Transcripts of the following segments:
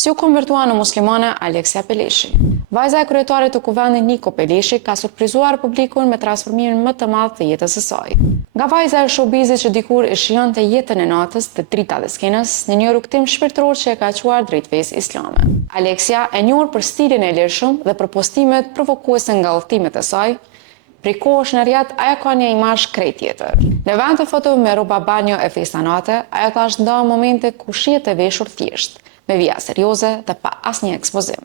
Si u konvertua në muslimane Aleksia Peleshi. Vajza e kryetarit të kuvendit Niko Peleshi ka surprizuar publikun me transformimin më të madh të jetës së saj. Nga vajza e showbizit që dikur e shionte jetën e natës, të drita dhe skenës, në një rrugtim shpirtëror që e ka quar drejt fesë islame. Aleksia, e njohur për stilin e lirshëm dhe për postimet provokuese nga udhëtimet e saj, prej kohësh në Riyadh ajo ka një imazh krejt tjetër. Në vend të foto me rroba banjo e festanate, ajo tash ndan momente ku shihet e veshur thjesht, me vija serioze dhe pa asnjë ekspozim.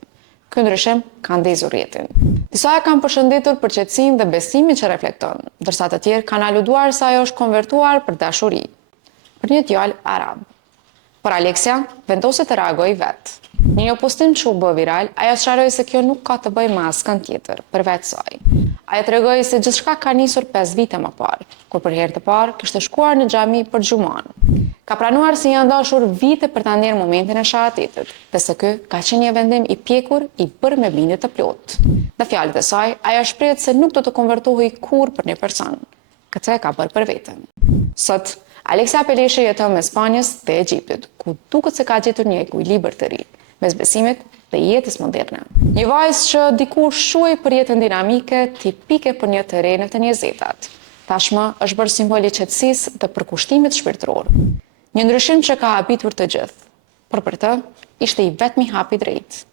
Ky ndryshim ka ndezur rrjetin. Disa e kanë përshëndetur për qetësinë dhe besimin që reflekton, ndërsa të tjerë kanë aluduar se ajo është konvertuar për dashuri, për një djalë arab. Por Aleksia vendoset të reagojë vetë. Në një postim që u bë viral, ajo sqaroi se kjo nuk ka të bëjë me askën tjetër, përveç saj. Ajo tregoi se gjithçka ka nisur 5 vite më parë, kur për herë të parë kishte shkuar në xhami për xhuman. Ka pranuar se janë dashur vite për ta ndjerë momentin e shahadetit, dhe se ky ka qenë një vendim i pjekur i bërë me bindje të plotë. Në fjalët e saj, ajo shpreh se nuk do të konvertohej kurrë për një person. Këtë e ka bërë për veten. Sot Aleksia Peleshi jeton mes Spanjës dhe Egjiptit, ku duket se ka gjetur një ekuilibër të ri mes besimit dhe jetës moderne. Një vajzë që dikur shuhej për jetën dinamike, tipike për një të re në të 20-tat. Tashmë është bërë simbol i qetësisë dhe përkushtimit shpirtëror. Një ndryshim që ka habitur të gjithë, por për të ishte i vetmi hap i drejtë.